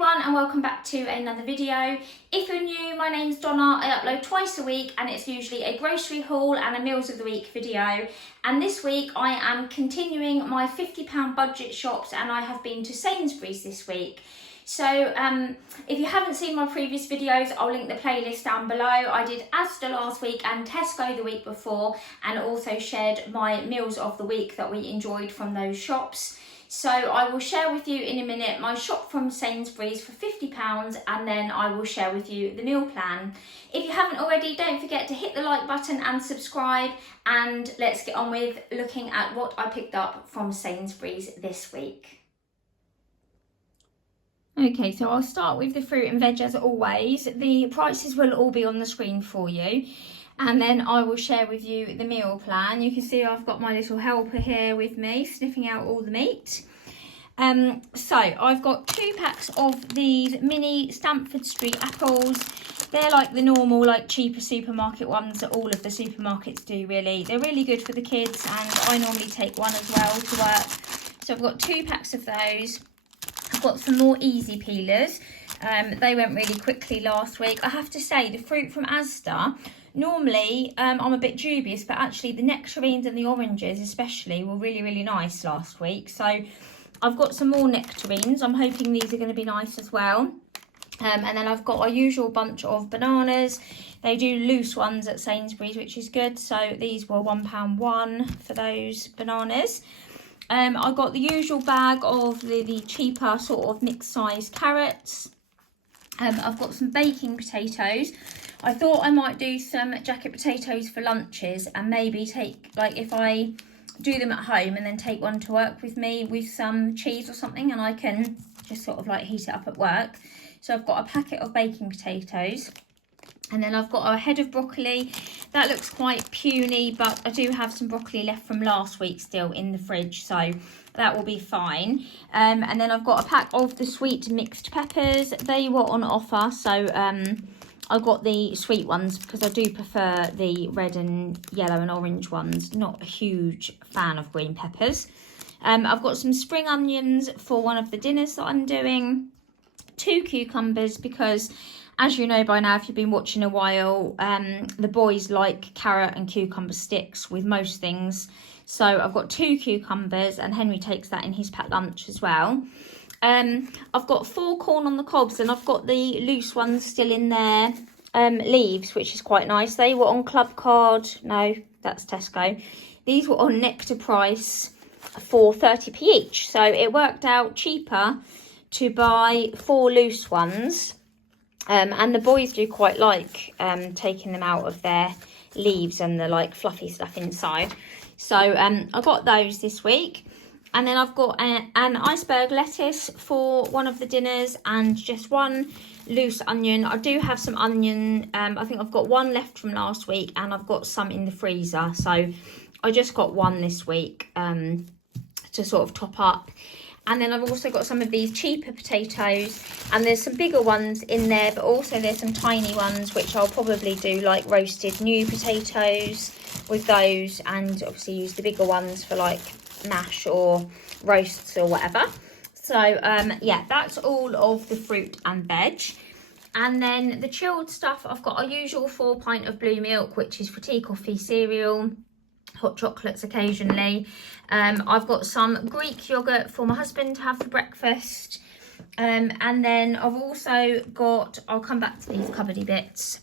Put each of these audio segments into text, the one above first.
everyone and welcome back to another video. If you're new, my name's Donna. I upload twice a week and it's usually a grocery haul and a meals of the week video. And this week I am continuing my £50 budget shops and I have been to Sainsburys this week. So if you haven't seen my previous videos, I'll link the playlist down below. I did Asda last week and Tesco the week before, and also shared my meals of the week that we enjoyed from those shops. So I will share with you in a minute my shop from Sainsburys for £50, and then I will share with you the meal plan. If you haven't already, don't forget to hit the like button and subscribe, and let's get on with looking at what I picked up from Sainsburys this week. Okay, so I'll start with the fruit and veg as always. The prices will all be on the screen for you. And then I will share with you the meal plan. You can see I've got my little helper here with me, sniffing out all the meat. So I've got 2 packs of these mini Stamford Street apples. They're like the normal, like cheaper supermarket ones that all of the supermarkets do really. They're really good for the kids, and I normally take one as well to work. So I've got 2 packs of those. I've got some more easy peelers. They went really quickly last week. I have to say, the fruit from Asda, normally I'm a bit dubious, but actually the nectarines and the oranges especially were really nice last week. So I've got some more nectarines. I'm hoping these are going to be nice as well. And then I've got our usual bunch of bananas. They do loose ones at Sainsbury's, which is good. So these were £1 for those bananas. I got the usual bag of the cheaper sort of mixed size carrots. I've got some baking potatoes. I thought I might do some jacket potatoes for lunches and maybe take, like, if I do them at home and then take one to work with me with some cheese or something, and I can just sort of like heat it up at work. So I've got a packet of baking potatoes. And then I've got a head of broccoli. That looks quite puny, but I do have some broccoli left from last week still in the fridge, so that will be fine. And then I've got a pack of the sweet mixed peppers. They were on offer, so I got the sweet ones because I do prefer the red and yellow and orange ones. Not a huge fan of green peppers. I've got some spring onions for one of the dinners that I'm doing. 2 cucumbers because, as you know by now, if you've been watching a while, the boys like carrot and cucumber sticks with most things. So I've got 2 cucumbers, and Henry takes that in his packed lunch as well. I've got 4 corn on the cobs, and I've got the loose ones still in their leaves, which is quite nice. They were on Club Card. No, that's Tesco. These were on Nectar price for 30p each. So it worked out cheaper to buy 4 loose ones. And the boys do quite like taking them out of their leaves and the like fluffy stuff inside. So I got those this week. And then I've got an iceberg lettuce for one of the dinners and just 1 loose onion. I do have some onion. I think I've got 1 left from last week, and I've got some in the freezer. So I just got 1 this week to sort of top up. And then I've also got some of these cheaper potatoes, and there's some bigger ones in there, but also there's some tiny ones, which I'll probably do like roasted new potatoes with those, and obviously use the bigger ones for like mash or roasts or whatever. So yeah, that's all of the fruit and veg. And then the chilled stuff, I've got our usual 4 pint of blue milk, which is for tea, coffee, cereal, hot chocolates occasionally. I've got some Greek yogurt for my husband to have for breakfast. And then I've also got, I'll come back to these cupboardy bits,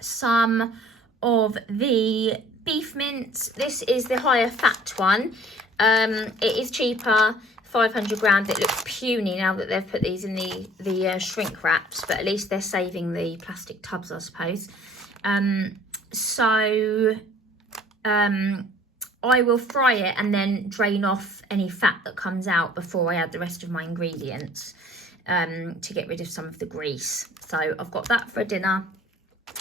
some of the beef mince. This is the higher fat one. It is cheaper, 500 grams. It looks puny now that they've put these in the shrink wraps, but at least they're saving the plastic tubs, I suppose. I will fry it and then drain off any fat that comes out before I add the rest of my ingredients to get rid of some of the grease. So I've got that for dinner.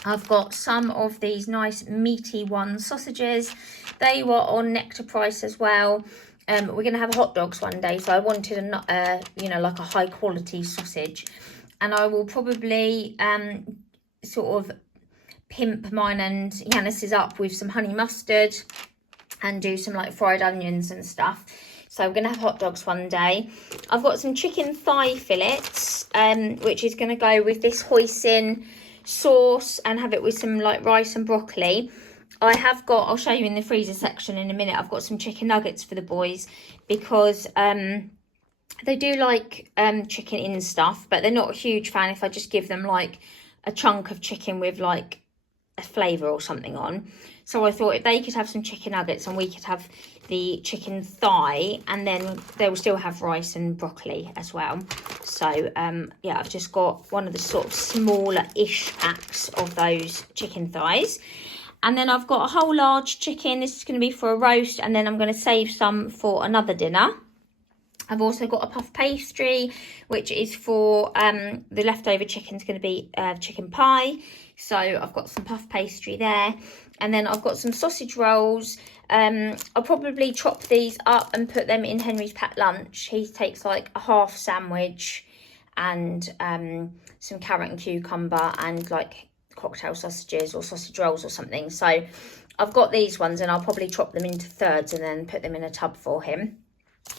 I've got some of these nice meaty sausages. They were on Nectar price as well. We're going to have hot dogs one day, so I wanted like a high quality sausage, and I will probably sort of pimp mine and Yanis's up with some honey mustard and do some like fried onions and stuff. So we're going to have hot dogs one day. I've got some chicken thigh fillets, which is going to go with this hoisin sauce and have it with some like rice and broccoli. I have got, I'll show you in the freezer section in a minute, I've got some chicken nuggets for the boys because they do like chicken in stuff, but they're not a huge fan if I just give them like a chunk of chicken with like a flavour or something on. So I thought if they could have some chicken nuggets and we could have the chicken thigh, and then they will still have rice and broccoli as well. So yeah, I've just got one of the sort of smaller-ish packs of those chicken thighs. And then I've got a whole large chicken. This is going to be for a roast, and then I'm going to save some for another dinner. I've also got a puff pastry, which is for the leftover chicken is going to be chicken pie. So I've got some puff pastry there. And then I've got some sausage rolls. I'll probably chop these up and put them in Henry's packed lunch. He takes like a half sandwich and some carrot and cucumber and like cocktail sausages or sausage rolls or something. So I've got these ones and I'll probably chop them into thirds and then put them in a tub for him.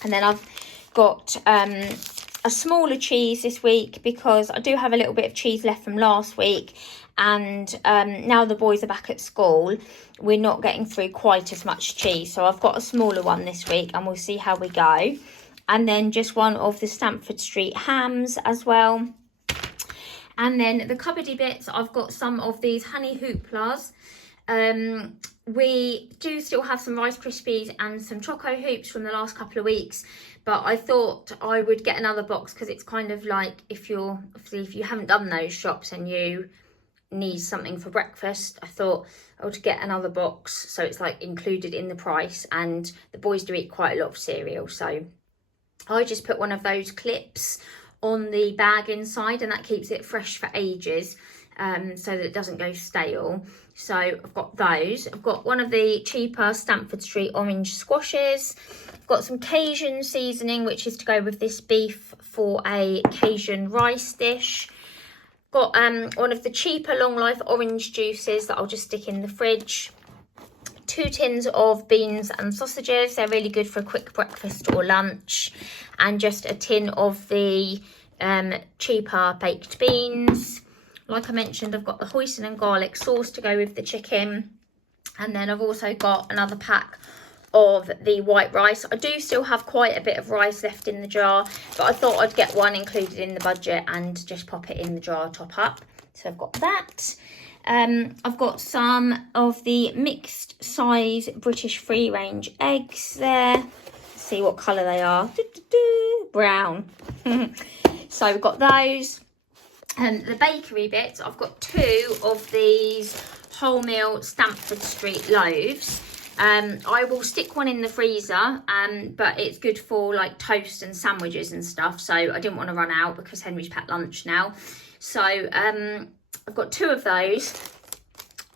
And then I've got a smaller cheese this week because I do have a little bit of cheese left from last week, and now the boys are back at school, we're not getting through quite as much cheese, so I've got a smaller one this week and we'll see how we go. And then just one of the Stamford Street hams as well. And then the cupboardy bits, I've got some of these honey hooplas. We do still have some Rice Krispies and some Choco Hoops from the last couple of weeks, but I thought I would get another box because it's kind of like if you haven't done those shops and you need something for breakfast, I thought I would get another box so it's like included in the price, and the boys do eat quite a lot of cereal, so I just put one of those clips on the bag inside and that keeps it fresh for ages, so that it doesn't go stale. So I've got those. I've got one of the cheaper Stamford Street orange squashes. I've got some Cajun seasoning, which is to go with this beef for a Cajun rice dish. Got one of the cheaper long life orange juices that I'll just stick in the fridge. 2 tins of beans and sausages. They're really good for a quick breakfast or lunch. And just a tin of the cheaper baked beans. Like I mentioned, I've got the hoisin and garlic sauce to go with the chicken. And then I've also got another pack of the white rice. I do still have quite a bit of rice left in the jar, but I thought I'd get one included in the budget and just pop it in the jar top up. So I've got that. I've got some of the mixed size British free range eggs there. Let's see what colour they are. Brown. So we've got those. And the bakery bits, I've got 2 of these wholemeal Stamford Street loaves. I will stick one in the freezer, but it's good for like toast and sandwiches and stuff, so I didn't want to run out because Henry's packed lunch now. So I've got 2 of those.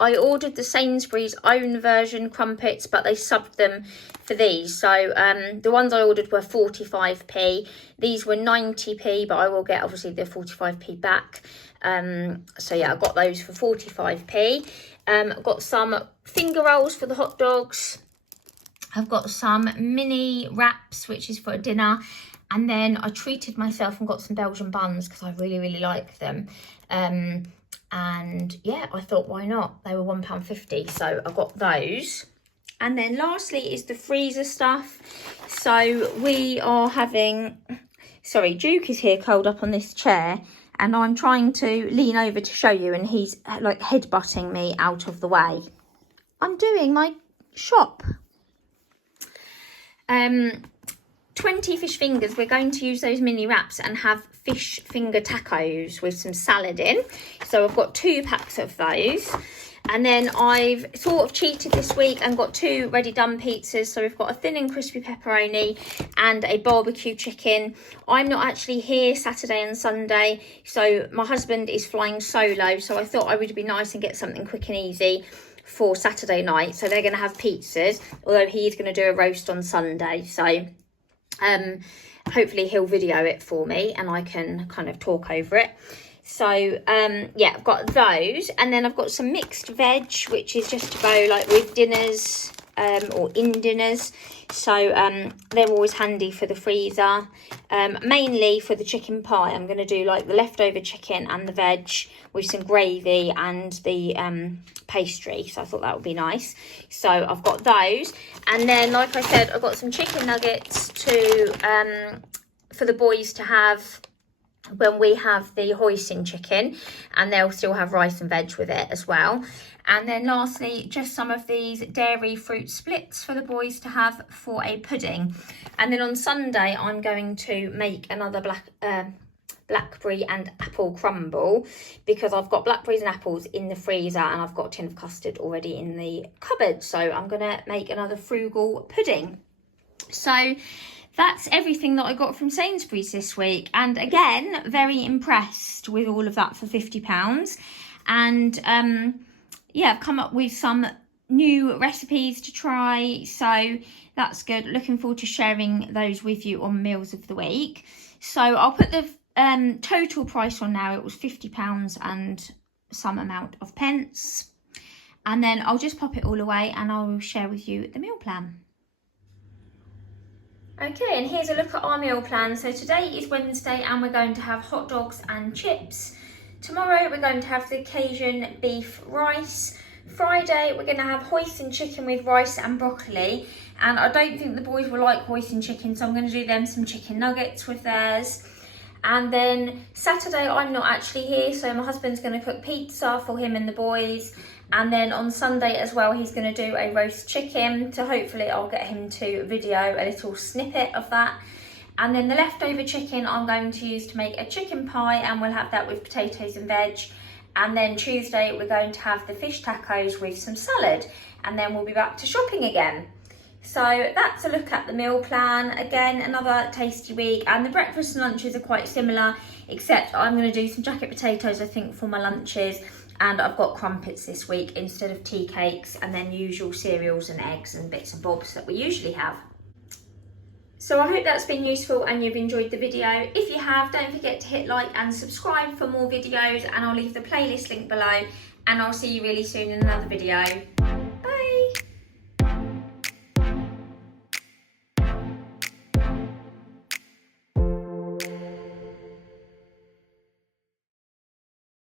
I ordered the Sainsburys own version crumpets, but they subbed them for these. So the ones I ordered were 45p. These were 90p, but I will get obviously the 45p back. So yeah, I got those for 45p. I've got some finger rolls for the hot dogs. I've got some mini wraps, which is for a dinner. And then I treated myself and got some Belgian buns because I really, really like them. And yeah, I thought, why not? They were £1.50, so I got those. And then lastly is the freezer stuff. So we are having, sorry, Duke is here curled up on this chair and I'm trying to lean over to show you and he's like headbutting me out of the way. I'm doing my shop. 20 fish fingers. We're going to use those mini wraps and have fish finger tacos with some salad in. So I've got 2 packs of those. And then I've sort of cheated this week and got 2 ready done pizzas. So we've got a thin and crispy pepperoni and a barbecue chicken. I'm not actually here Saturday and Sunday, so my husband is flying solo. So I thought I would be nice and get something quick and easy for Saturday night. So they're going to have pizzas, although he is going to do a roast on Sunday. So hopefully he'll video it for me and I can kind of talk over it. So yeah, I've got those, and then I've got some mixed veg, which is just to go like with dinners or in dinners. So they're always handy for the freezer. Mainly for the chicken pie, I'm going to do like the leftover chicken and the veg with some gravy and the pastry. So I thought that would be nice. So I've got those. And then, like I said, I've got some chicken nuggets for the boys to have when we have the hoisin chicken, and they'll still have rice and veg with it as well. And then lastly, just some of these dairy fruit splits for the boys to have for a pudding. And then on Sunday, I'm going to make another blackberry and apple crumble, because I've got blackberries and apples in the freezer and I've got a tin of custard already in the cupboard. So I'm going to make another frugal pudding. So that's everything that I got from Sainsburys this week. And again, very impressed with all of that for £50. And yeah, I've come up with some new recipes to try. So that's good. Looking forward to sharing those with you on Meals of the Week. So I'll put the total price on now. It was £50 and some amount of pence. And then I'll just pop it all away and I'll share with you the meal plan. Okay, and here's a look at our meal plan. So today is Wednesday and we're going to have hot dogs and chips. Tomorrow we're going to have the Cajun beef rice. Friday we're going to have hoisin chicken with rice and broccoli. And I don't think the boys will like hoisin chicken, so I'm going to do them some chicken nuggets with theirs. And then Saturday I'm not actually here, so my husband's going to cook pizza for him and the boys. And then on Sunday as well, he's going to do a roast chicken. So hopefully I'll get him to video a little snippet of that. And then the leftover chicken I'm going to use to make a chicken pie, and we'll have that with potatoes and veg. And then Tuesday we're going to have the fish tacos with some salad. And then we'll be back to shopping again. So that's a look at the meal plan. Again, another tasty week. And the breakfast and lunches are quite similar, except I'm going to do some jacket potatoes, I think, for my lunches. And I've got crumpets this week instead of tea cakes, and then usual cereals and eggs and bits and bobs that we usually have. So I hope that's been useful and you've enjoyed the video. If you have, don't forget to hit like and subscribe for more videos, and I'll leave the playlist link below, and I'll see you really soon in another video.